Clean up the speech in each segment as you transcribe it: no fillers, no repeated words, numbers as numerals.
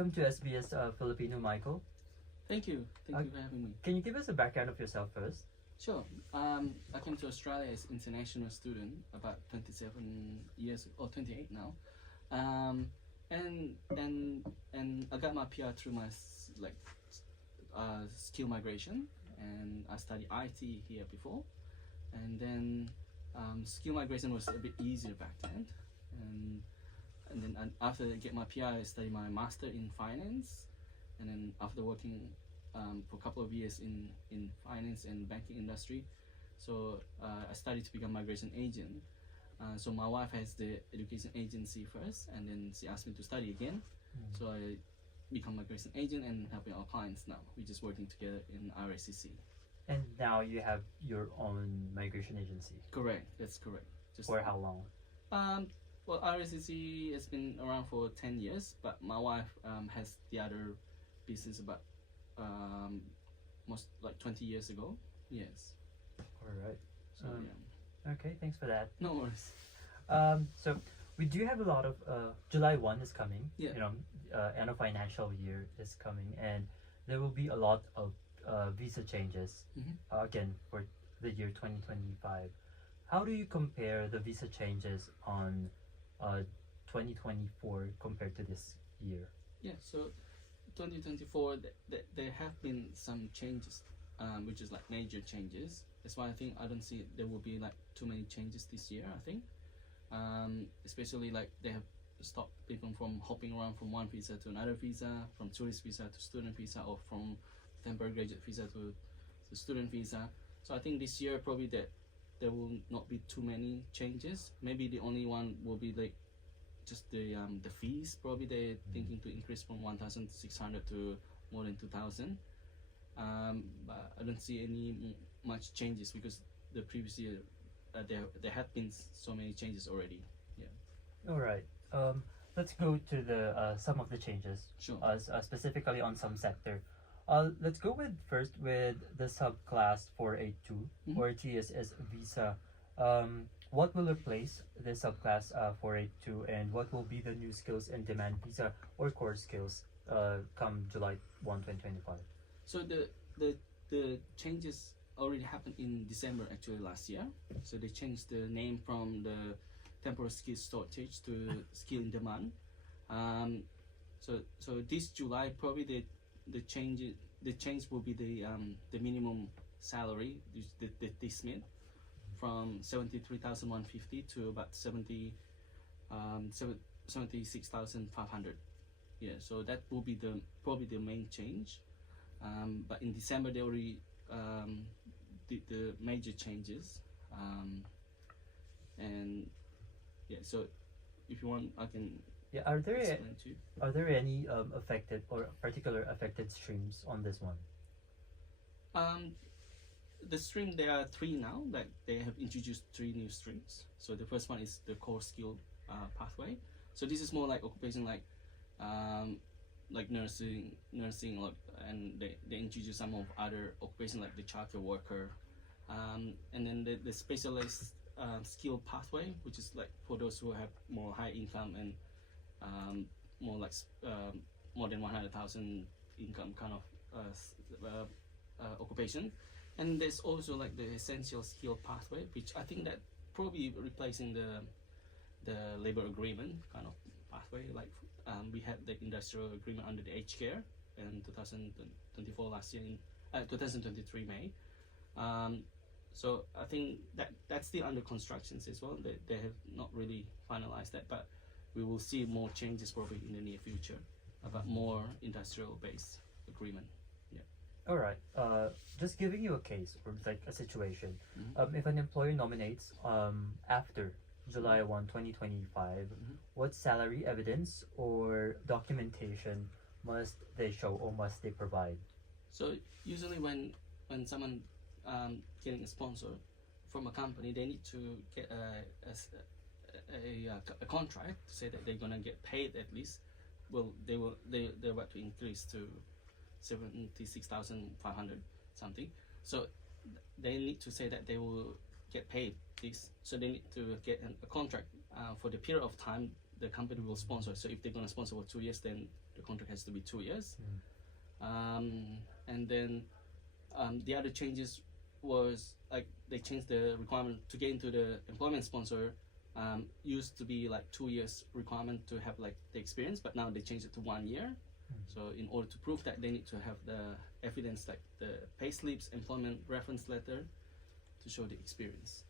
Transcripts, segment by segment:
welcome to SBS Filipino, Michael. Thank you. Thank you for having me. Can you give us a background of yourself first? Sure. I came to Australia as international student about 27 years or 28 now, and I got my PR through my skill migration, and I studied IT here before, and then skill migration was a bit easier back then, and then after I get my PR, I studied my master in finance, and then after working for a couple of years in finance and banking industry, so I started to become migration agent. So my wife has the education agency first, and then she asked me to study again. So I become migration agent and helping our clients now. We're just working together in RACC. And now you have your own migration agency. Correct, that's correct. For how long? Well, RACC has been around for 10 years, but my wife has the other business about most like 20 years ago. Yes. All right. So yeah. Okay, thanks for that. No worries. So we do have a lot of July 1 is coming. Yeah. End of financial year is coming, and there will be a lot of visa changes again for the year 2025. How do you compare the visa changes on 2024 compared to this year? Yeah, so 2024, there have been some changes, which is like major changes. That's why I don't see there will be like too many changes this year, I think. Especially like they have stopped people from hopping around from one visa to another visa, from tourist visa to student visa, or from temporary graduate visa to student visa. So I think this year probably there will not be too many changes. Maybe the only one will be like just the fees. Probably they're thinking to increase from 1,600 to more than 2,000. But I don't see any much changes because the previous year there had been so many changes already. Yeah. All right. Let's go to the some of the changes. Sure. Specifically on some sector. Let's go first with the subclass 482 or TSS visa. What will replace the subclass 482, and what will be the new skills in demand visa or core skills come July 1, 2025? So the changes already happened in December actually last year. So they changed the name from the temporary skill shortage to skill in demand. So this July probably the change will be the minimum salary, the TSMIT, from 73,150 to about 76,500. Yeah, so that will be probably the main change. But in December they already did the major changes, and yeah. So if you want, I can. Yeah, are there explain to you. any affected or particular affected streams on this one? The stream, there are 3 now. Like they have introduced 3 new streams. So the first one is the core skill pathway. So this is more like occupation, like nursing, and they introduce some of other occupation like the childcare worker, and then the specialist skill pathway, which is like for those who have more high income and more like more than 100,000 income kind of occupation. And there's also like the essential skill pathway, which I think that probably replacing the labor agreement kind of pathway. Like we had the industrial agreement under the aged care in 2024 last year, in 2023 May. So I think that's still under constructions as well. They have not really finalized that, but we will see more changes probably in the near future about more industrial based agreement. Yeah. All right. Just giving you a case or like a situation. If an employer nominates after July 1, 2025, what salary evidence or documentation must they show or must they provide? So usually when someone getting a sponsor from a company, they need to get a contract to say that they're gonna get paid at least. Well, they're about to increase to 76,500 something. So they need to say that they will get paid this. So they need to get a contract for the period of time the company will sponsor. So if they're gonna sponsor for 2 years, then the contract has to be 2 years. Mm. And then the other changes was like they changed the requirement to get into the employment sponsor. Used to be like 2 years requirement to have like the experience, but now they changed it to 1 year. So in order to prove that, they need to have the evidence like the pay slips, employment reference letter to show the experience.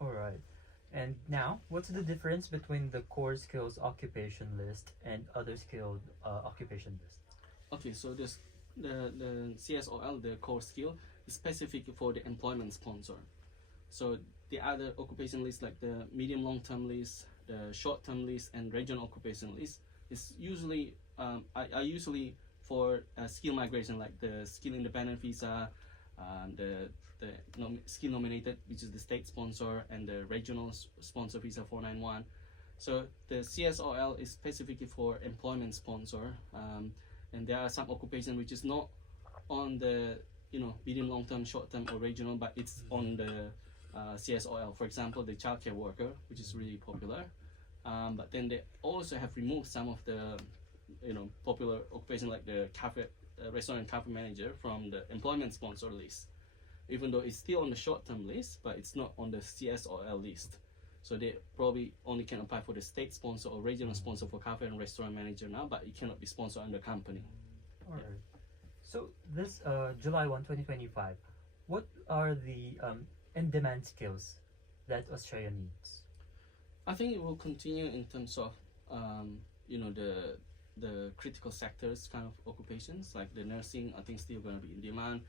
All right. And now, what's the difference between the core skills occupation list and other skilled occupation list? Okay, so this the CSOL, the core skill, is specific for the employment sponsor. So the other occupation list, like the medium long-term list, the short-term list, and regional occupation list, is usually are usually for skill migration, like the skill independent visa, the skill nominated, which is the state sponsor, and the regional sponsor visa 491. So the CSOL is specifically for employment sponsor, and there are some occupation which is not on the medium, long term, short term, or regional, but it's on the CSOL. For example, the childcare worker, which is really popular. But then they also have removed some of the popular occupation like the cafe, restaurant and cafe manager from the employment sponsor list, even though it's still on the short-term list, but it's not on the CSOL list. So they probably only can apply for the state sponsor or regional sponsor for cafe and restaurant manager now, but it cannot be sponsored under company. All right. So this July 1, 2025, what are the in-demand skills that Australia needs? I think it will continue in terms of the critical sectors kind of occupations, like the nursing. I think still going to be in demand,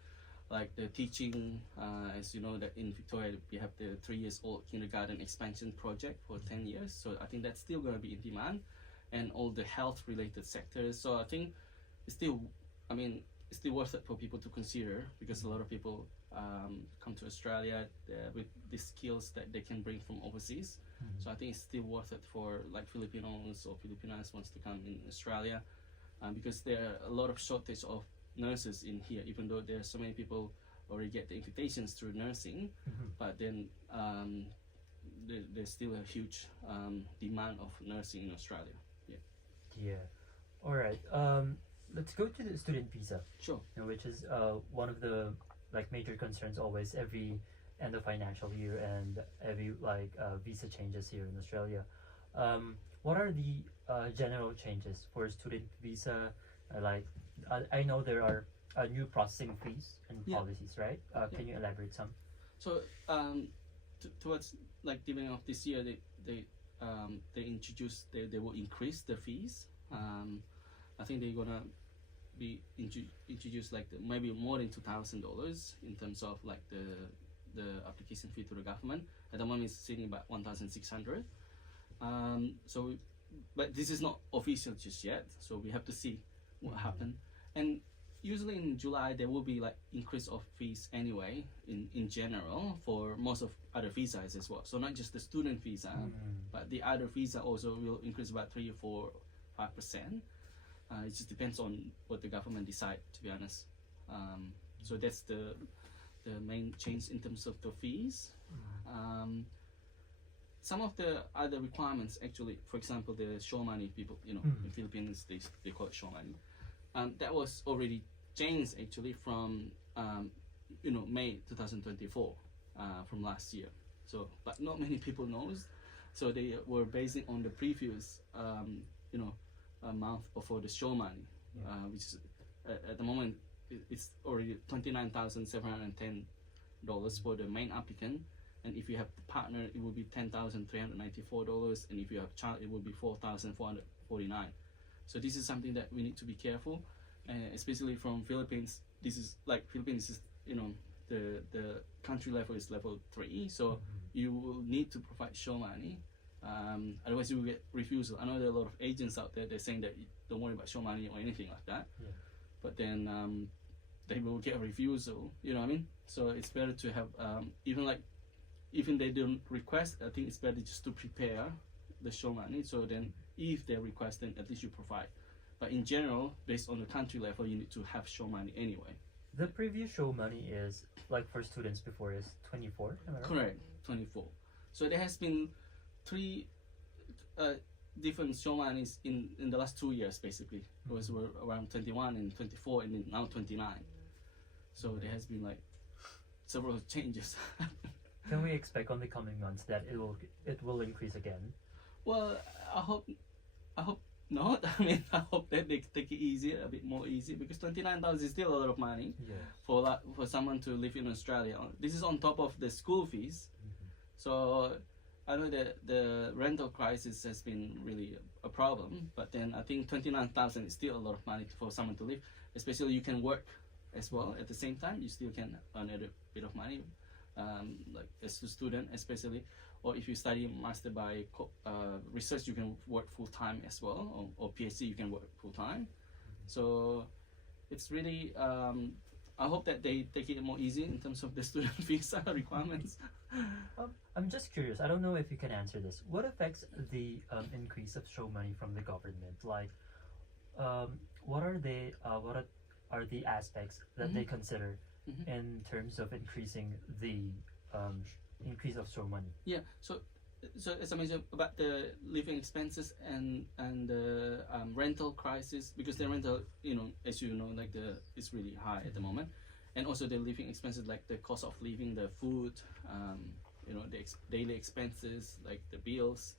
like the teaching. As you know, that in Victoria we have the 3 years old kindergarten expansion project for 10 years, so I think that's still going to be in demand, and all the health related sectors. So I think it's still worth it for people to consider, because a lot of people come to Australia with the skills that they can bring from overseas. So I think it's still worth it for like Filipinos or Filipinas wants to come in Australia, because there are a lot of shortage of nurses in here, even though there are so many people already get the invitations through nursing, but then there's still a huge demand of nursing in Australia. Yeah. All right. Let's go to the student visa. Sure. Which is one of the major concerns always every end of financial year and every visa changes here in Australia. What are the general changes for student visa? I know there are new processing fees and policies, right? Can you elaborate some? So towards like the beginning of this year, they introduced they will increase the fees. I think they're gonna be introduced like maybe more than $2,000 in terms of like the application fee to the government. At the moment, it's sitting about 1,600. So, but this is not official just yet. So we have to see what happens. And usually in July there will be like increase of fees anyway in general for most of other visas as well. So not just the student visa, but the other visa also will increase about 3 or 4-5%. It just depends on what the government decide, to be honest. So that's the main change in terms of the fees. Some of the other requirements, actually, for example, the show money, people, in Philippines they call it show money. That was already changed actually from May 2024, from last year. So, but not many people knows. So they were basing on the previous amount for the show money, which is at the moment it's already $29,710 for the main applicant, and if you have the partner it will be $10,394, and if you have child it will be $4,449. So this is something that we need to be careful, especially from Philippines. This is like Philippines is the country level is level 3, so you will need to provide show money. Otherwise you will get refusal. I know there are a lot of agents out there, they're saying that don't worry about show money or anything like that, but then they will get a refusal, you know what I mean? So it's better to have even they don't request, I think it's better just to prepare the show money, so then if they request then at least you provide. But in general, based on the country level, you need to have show money anyway. The previous show money is like for students before is 24, am I right? Correct, 24. So there has been different show money is in the last 2 years basically. It was around 21 and 24 and then now 29. So there has been like several changes. Can we expect on the coming months that it will increase again? Well, I hope not. I mean, I hope that they take it easy, a bit more easy, because 29,000 is still a lot of money for someone to live in Australia. This is on top of the school fees. So I know that the rental crisis has been really a problem, but then I think 29,000 is still a lot of money for someone to live. Especially you can work as well at the same time. You still can earn a bit of money, like as a student especially. Or if you study master by research, you can work full time as well, or PhD, you can work full time. So it's really, I hope that they take it more easy in terms of the student visa requirements. I'm just curious. I don't know if you can answer this. What affects the increase of show money from the government? Like, what are the aspects that they consider in terms of increasing the increase of show money? Yeah. So as I mentioned about the living expenses and the rental crisis, because the rental, as you know, like it's really high at the moment, and also the living expenses, like the cost of living, the food, the daily expenses, like the bills.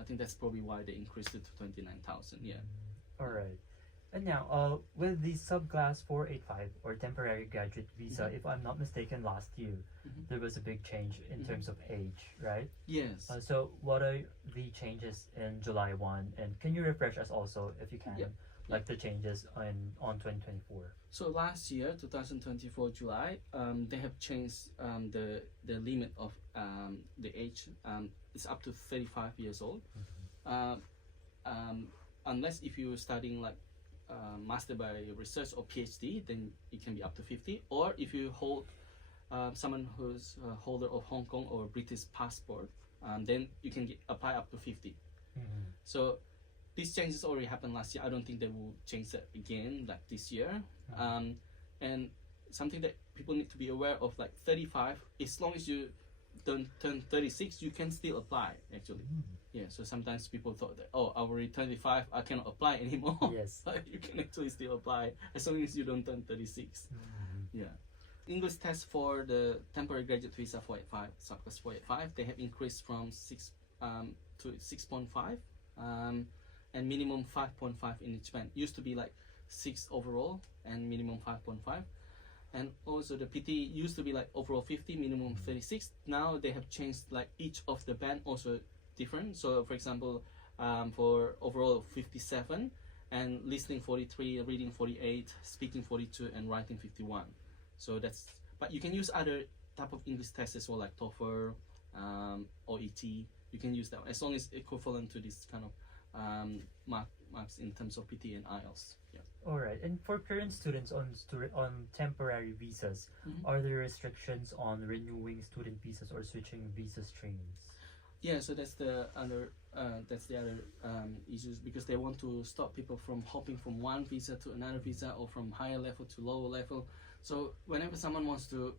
I think that's probably why they increased it to 29,000. Yeah. All right. And now, with the subclass 485 or temporary graduate visa, if I'm not mistaken, last year there was a big change in terms of age, right? Yes. So what are the changes in July 1? And can you refresh us also, if you can, like the changes on 2024? So last year, 2024 July, they have changed the limit of the age. It's up to 35 years old. Unless if you're studying like master by research or PhD, then it can be up to 50. Or if you hold someone who's a holder of Hong Kong or British passport, then you can apply up to 50. So these changes already happened last year. I don't think they will change that again like this year. And something that people need to be aware of, like 35, as long as you don't turn 36, you can still apply actually. Yeah, so sometimes people thought that, oh, I already 35, I cannot apply anymore. Yes. But you can actually still apply as long as you don't turn 36. Yeah. English test for the temporary graduate visa 485, subclass 485, they have increased from 6 to 6.5 and minimum 5.5 in each band. Used to be like 6 overall and minimum 5.5. And also the PT used to be like overall 50, minimum 36. Now they have changed like each of the band also different. So for example, for overall 57 and listening 43, reading 48, speaking 42, and writing 51. So that's, but you can use other type of English tests as well, like TOEFL, OET. You can use that as long as equivalent to this kind of marks in terms of PT and IELTS. Yeah. All right. And for current students on temporary visas, are there restrictions on renewing student visas or switching visa streams? Yeah, so that's the other issues, because they want to stop people from hopping from one visa to another visa or from higher level to lower level. So whenever someone wants to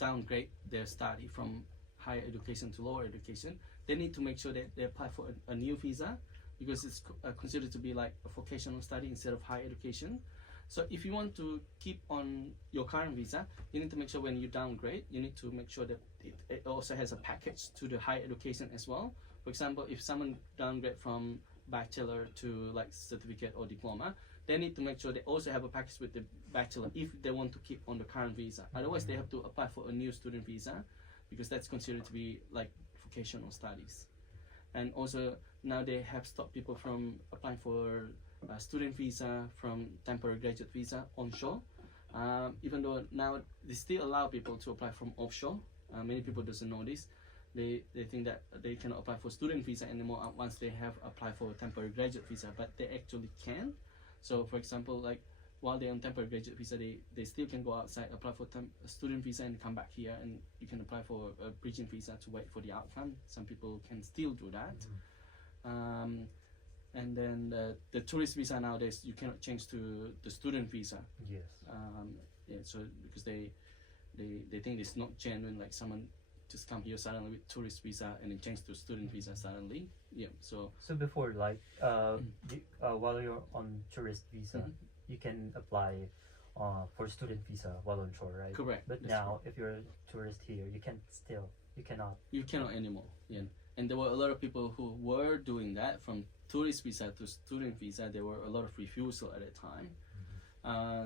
downgrade their study from higher education to lower education, they need to make sure that they apply for a new visa, because it's considered to be like a vocational study instead of higher education. So if you want to keep on your current visa, you need to make sure when you downgrade, you need to make sure that it also has a package to the higher education as well. For example, if someone downgrade from bachelor to like certificate or diploma, they need to make sure they also have a package with the bachelor if they want to keep on the current visa. Otherwise, they have to apply for a new student visa, because that's considered to be like vocational studies. And also now they have stopped people from applying for student visa from temporary graduate visa onshore, even though now they still allow people to apply from offshore. Many people doesn't know this. They think that they cannot apply for student visa anymore once they have applied for temporary graduate visa, but they actually can. So for example, like while they're on temporary graduate visa, they still can go outside, apply for student visa and come back here, and you can apply for a bridging visa to wait for the outcome. Some people can still do that. And then the tourist visa nowadays, you cannot change to the student visa. Yes. Yeah, so because they think it's not genuine, like someone just come here suddenly with tourist visa and then change to student visa suddenly. Yeah. So So before, like, while you're on tourist visa, Mhm. you can apply for student visa while on shore, right? correct. But That's now, if you're a tourist here, you cannot. you cannot anymore. Yeah. And there were a lot of people who were doing that from tourist visa to student visa. There were a lot of refusal at that time.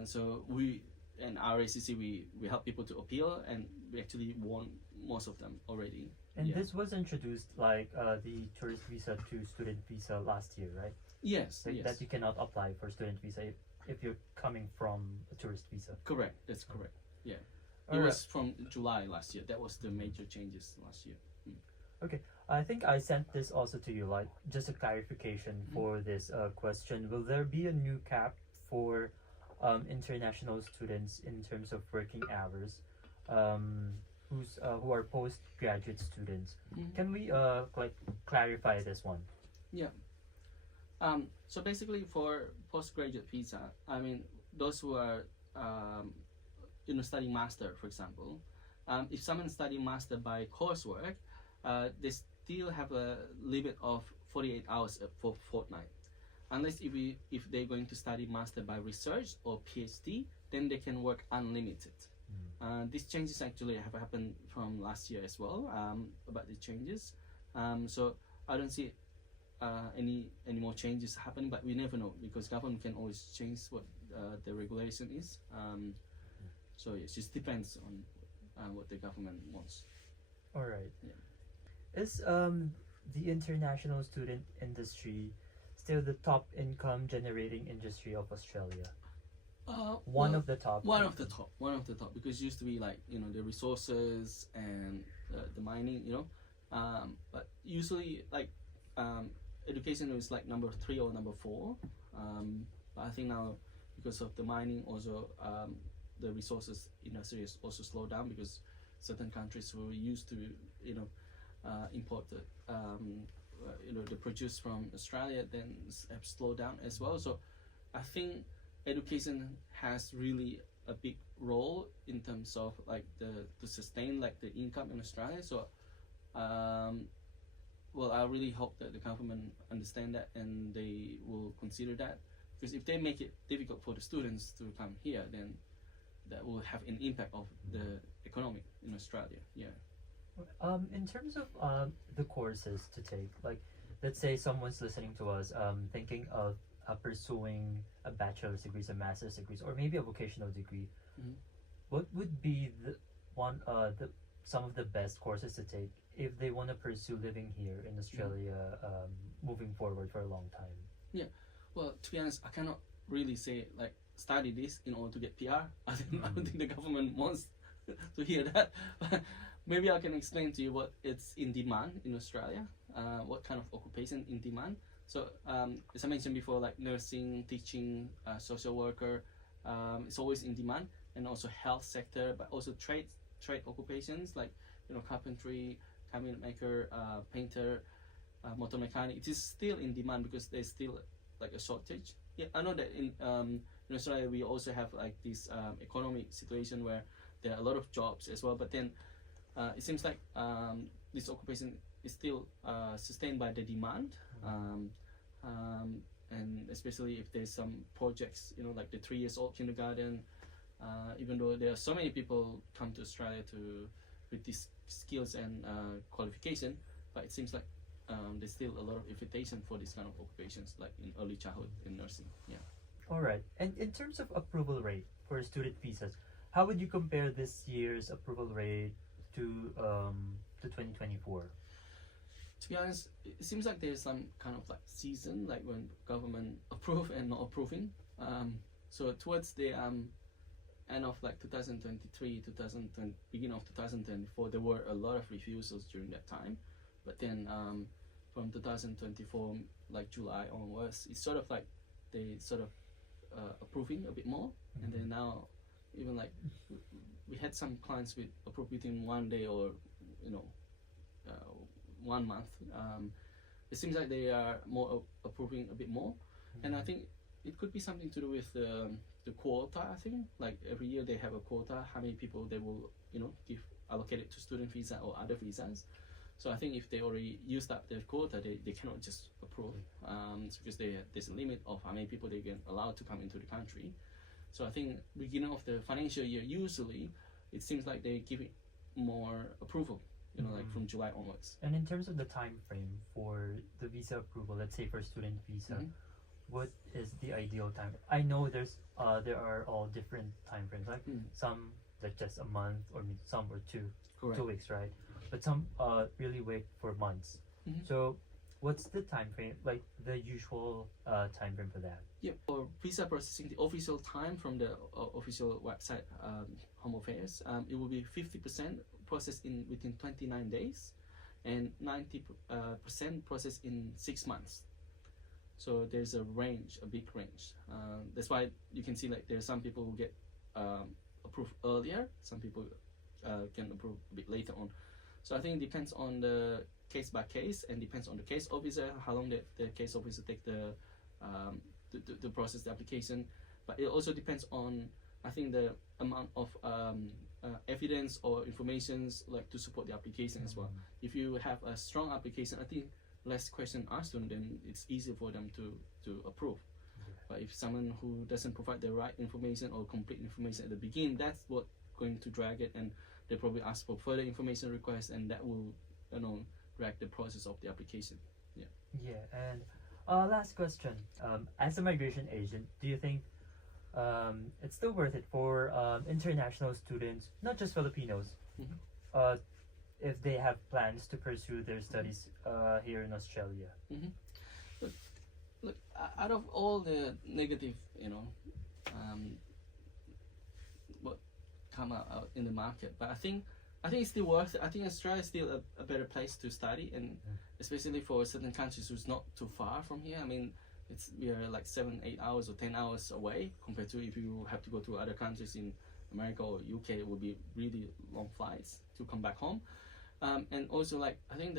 So we and RACC we help people to appeal, and we actually won most of them already. And Yeah. this was introduced like the tourist visa to student visa last year, right? Yes, Like yes, that you cannot apply for student visa if you're coming from a tourist visa. correct. That's correct. Yeah, it Alright. was from July last year. That was the major changes last year. I think I sent this also to you, like just a clarification for this question. Will there be a new cap for international students in terms of working hours, who are postgraduate students? Can we like clarify this one? So basically, for postgraduate visa, I mean, those who are studying master, for example, if someone studying master by coursework, they still have a limit of 48 hours for fortnight. Unless if they're going to study master by research or PhD, then they can work unlimited. These changes actually have happened from last year as well, about the changes. So I don't see any more changes happening, but we never know because government can always change what the regulation is. So it just depends on what the government wants. All right. Yeah. Is the international student industry still the top income generating industry of Australia? One well, of the top. one of the top, because it used to be like the resources and the mining, but usually like education is like number 3 or number 4, but I think now because of the mining also the resources industry has also slowed down because certain countries who used to import the produce from Australia then have slowed down as well. So I think education has really a big role in terms of like to sustain like the income in Australia. So well, I really hope that the government understand that and they will consider that, because if they make it difficult for the students to come here, then that will have an impact of the economy in Australia. Yeah. In terms of the courses to take, like let's say someone's listening to us, thinking of pursuing a bachelor's degree, a master's degrees, or maybe a vocational degree. Mhm. What would be some of the best courses to take if they want to pursue living here in Australia, moving forward for a long time? Well, to be honest, I cannot really say like study this in order to get PR. I don't think the government wants to hear that. But maybe I can explain to you what it's in demand in Australia. What kind of occupation in demand. So as I mentioned before, like nursing, teaching, social worker, it's always in demand, and also health sector, but also trade occupations like carpentry, cabinet maker, painter, motor mechanic. It is still in demand because there's still like a shortage. Yeah, I know that in Australia we also have like this economic situation where there are a lot of jobs as well, but then it seems like this occupation is still sustained by the demand, and especially if there's some projects, like the 3 years old kindergarten. Even though there are so many people come to Australia with these skills and qualification, but it seems like there's still a lot of invitation for this kind of occupations, like in early childhood and nursing. Yeah. All right. And in terms of approval rate for student visas, how would you compare this year's approval rate to 2024? To be honest, it seems like there's some kind of like season, like when government approve and not approving. So towards the end of like 2023, beginning of 2024, there were a lot of refusals during that time. But then from 2024, like July onwards, it's sort of like they sort of approving a bit more. And then now, even like we had some clients with approved within 1 day or 1 month. It seems like they are more approving a bit more, and I think it could be something to do with the quota. I think like every year they have a quota, how many people they will give allocate it to student visa or other visas. So I think if they already used up their quota, they cannot just approve, because there's a limit of how many people they get allowed to come into the country. So I think beginning of the financial year, usually it seems like they give it more approval, like from July onwards. And in terms of the time frame for the visa approval, let's say for student visa, what is the ideal time? I know there are all different time frames, like some like just a month, or some or two. Correct. 2 weeks, right? But some really wait for months. So what's the time frame, like the usual time frame for that? Yeah, for visa processing, the official time from the official website, Home Affairs, it will be 50% processed within 29 days, and 90% processed in 6 months. So there's a range, a big range. That's why you can see like there's some people who get approved earlier, some people can approve a bit later on. So I think it depends on the case by case, and depends on the case officer, how long the case officer take the process the application. But it also depends on, I think, the amount of evidence or informations like to support the application as well. If you have a strong application, I think less questions asked, and then it's easier for them to approve. But if someone who doesn't provide the right information or complete information at the beginning, that's what going to drag it, and they probably ask for further information requests, and that will drag the process of the application. And last question, as a migration agent, do you think it's still worth it for international students, not just Filipinos, if they have plans to pursue their studies here in Australia? Look, out of all the negative, what come out in the market, but I think it's still worth it. I think Australia is still a better place to study, and especially for certain countries who's not too far from here. I mean, we are like 7-8 hours or 10 hours away, compared to if you have to go to other countries in America or UK, it would be really long flights to come back home. And also, like, I think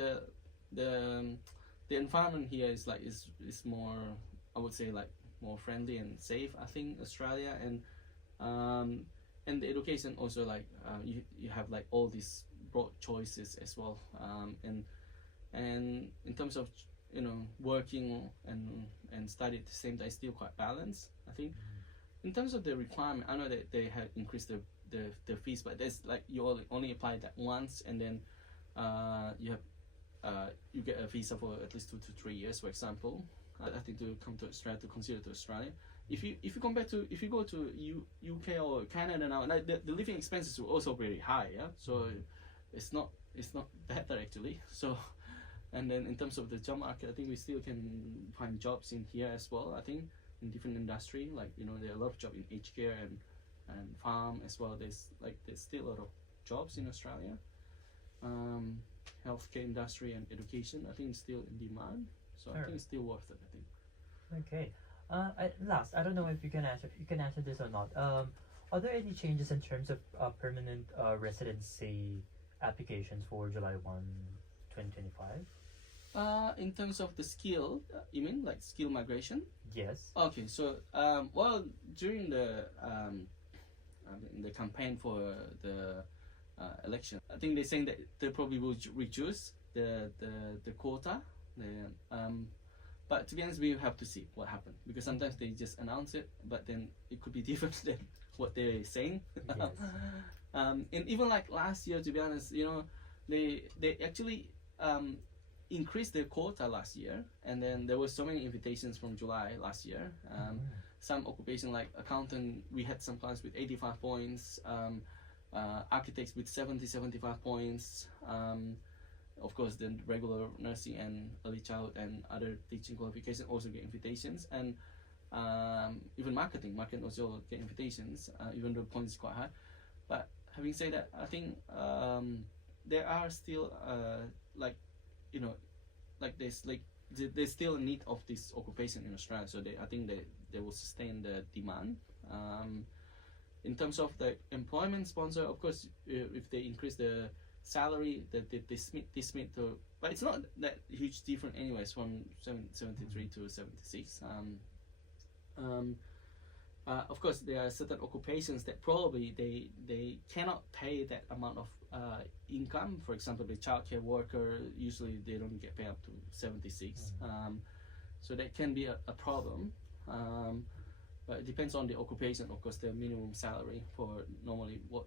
the environment here is more, I would say, like more friendly and safe, I think, Australia. And the education also, like you have like all these broad choices as well, and in terms of working and study at the same time, still quite balanced, I think. In terms of the requirement, I know that they have increased the fees, but there's like you only apply that once, and then you get a visa for at least 2 to 3 years, for example. I think to come to Australia, to consider to Australia. If you compare to, if you go to UK or Canada now, like the living expenses are also very high, so it's not better actually. So, and then in terms of the job market, I think we still can find jobs in here as well. I think in different industry, like there are a lot of jobs in aged care and farm as well. There's still a lot of jobs in Australia. Healthcare industry and education, I think, is still in demand. So I think it's still worth it, I think. Okay. I don't know if you can answer this or not. Are there any changes in terms of permanent residency applications for July 1, 2025? In terms of the skill, you mean like skill migration? Yes. Okay, so during the campaign for the election, I think they're saying that they probably will reduce the quota. But to be honest, we have to see what happens, because sometimes they just announce it, but then it could be different than what they're saying. Yes. And even like last year, to be honest, they actually increased their quota last year, and then there were so many invitations from July last year. Some occupation like accountant, we had some clients with 85 points, architects with 70-75 points. Of course, the regular nursing and early child and other teaching qualifications also get invitations, and even marketing also get invitations, even though points is quite high. But having said that, I think there are still there's still a need of this occupation in Australia, so I think they will sustain the demand. In terms of the employment sponsor, of course, if they increase the salary, that they smith to, but it's not that huge different anyways, from 73 to 76. of course, there are certain occupations that probably they cannot pay that amount of income. For example, the childcare worker, usually they don't get paid up to 76. So that can be a problem. But it depends on the occupation. Of course, the minimum salary for normally what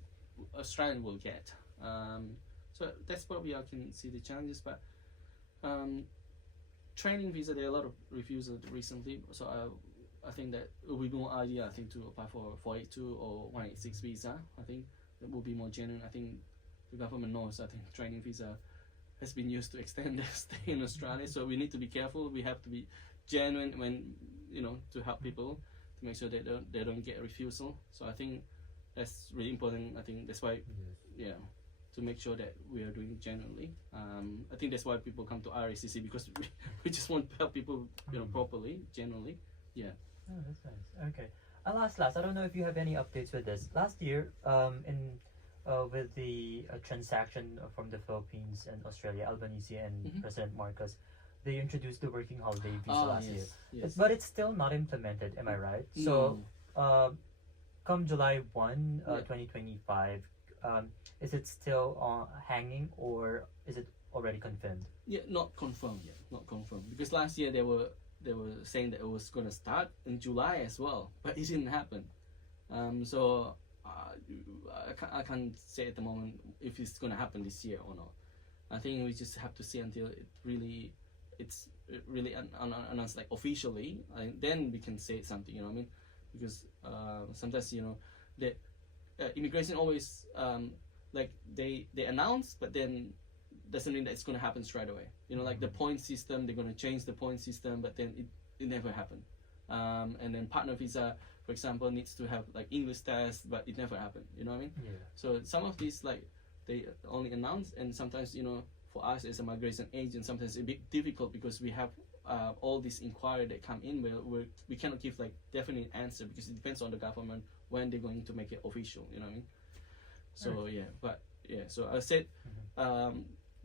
Australian will get. So that's probably I can see the challenges. But training visa, there are a lot of refusals recently. So I think that it will be more ideal, I think, to apply for 482 or 186 visa. I think that will be more genuine. I think the government knows, I think training visa has been used to extend their stay in Australia. So we need to be careful. We have to be genuine when, to help people, to make sure they don't get a refusal. So I think that's really important. I think that's why, to make sure that we are doing genuinely. I think that's why people come to RACC, because we just want to help people, properly, genuinely. Yeah. Oh, that's nice. Okay. Last, I don't know if you have any updates with this. Last year, with the transaction from the Philippines and Australia, Albanese and President Marcos, they introduced the working holiday visa last year. Yes. But it's still not implemented, am I right? So, come July 1, 2025, is it still hanging, or is it already confirmed? Yeah, not confirmed yet. Not confirmed, because last year they were saying that it was going to start in July as well, but it didn't happen. So I can't say at the moment if it's going to happen this year or not. I think we just have to see until it's really announced, like, officially. Then we can say something. You know what I mean? Because sometimes the immigration always like they announce, but then doesn't mean that it's going to happen straight away. Like the point system, they're going to change the point system, but then it never happened. And then partner visa, for example, needs to have like English test, but it never happened. You know what I mean? Yeah. So some of these, like, they only announce, and sometimes for us as a migration agent, sometimes it's a bit difficult because we have all this inquiry that come in where we cannot give like definite answer, because it depends on the government when they're going to make it official. You know what I mean? So right. So I said,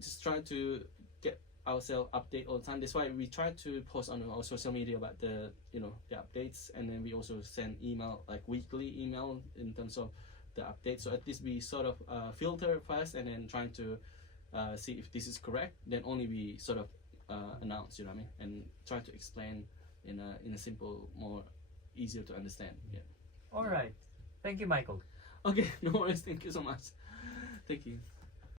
just try to get ourselves update all the time. That's why we try to post on our social media about the the updates, and then we also send email, like weekly email, in terms of the updates. So at least we sort of filter first, and then trying to see if this is correct. Then only we sort of announce, you know what I mean, and try to explain in a simple, more easier to understand. Yeah. All right. Thank you, Michael. Okay, no worries. Thank you so much. Thank you.